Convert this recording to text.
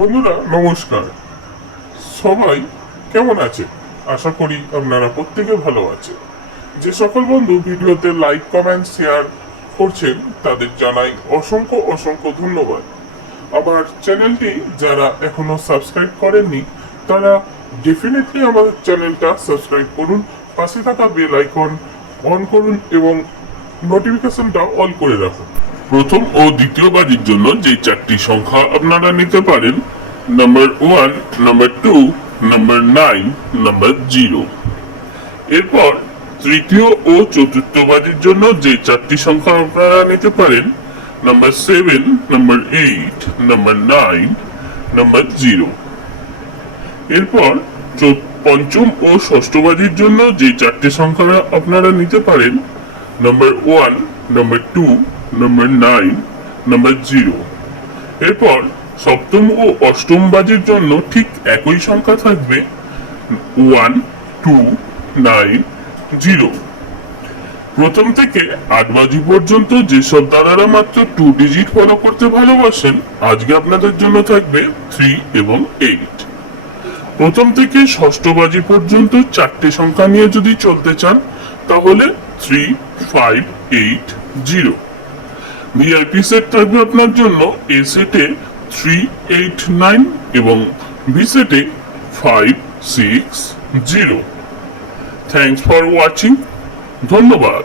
বন্ধুরা, নমস্কার। সবাই কেমন আছে? আশা করি আপনারা প্রত্যেকে ভালো আছে। যে সকল বন্ধু ভিডিওতে লাইক কমেন্ট শেয়ার করছেন, তাদের জানাই অসংখ্য অসংখ্য ধন্যবাদ। আবার চ্যানেলটি যারা এখনও সাবস্ক্রাইব করেননি, তারা ডেফিনেটলি আমার চ্যানেলটা সাবস্ক্রাইব করুন, পাশে থাকা বেল আইকন অন করুন এবং নোটিফিকেশনটা অল করে রাখুন। প্রথম ও দ্বিতীয় বাড়ির জন্য যে চারটি সংখ্যা আপনারা নিতে পারেন number one number two number nine number zero এরপর তৃতীয় ও চতুর্থ বাড়ির জন্য যে চারটি সংখ্যা আপনারা নিতে পারেন number seven number eight number nine number zero এরপর পঞ্চম ও ষষ্ঠ বাড়ির জন্য যে চারটি সংখ্যা আপনারা নিতে পারেন number one number two number nine number zero এরপর সপ্তম ও অষ্টম বাজির জন্য ঠিক একই সংখ্যা থাকবে ওয়ান টু নাইন জিরো প্রথম থেকে আট বাজি পর্যন্ত যেসব দাদারা মাত্র টু ডিজিট ফলো করতে ভালোবাসেন, আজকে আপনাদের জন্য থাকবে থ্রি এবং এইট প্রথম থেকে ষষ্ঠ বাজি পর্যন্ত চারটে সংখ্যা নিয়ে যদি চলতে চান, তাহলে three five eight zero VIP set থাকবে আপনার জন্য এ সেটে থ্রি এইট নাইন এবং বি সেটে five six zero thanks for watching ধন্যবাদ।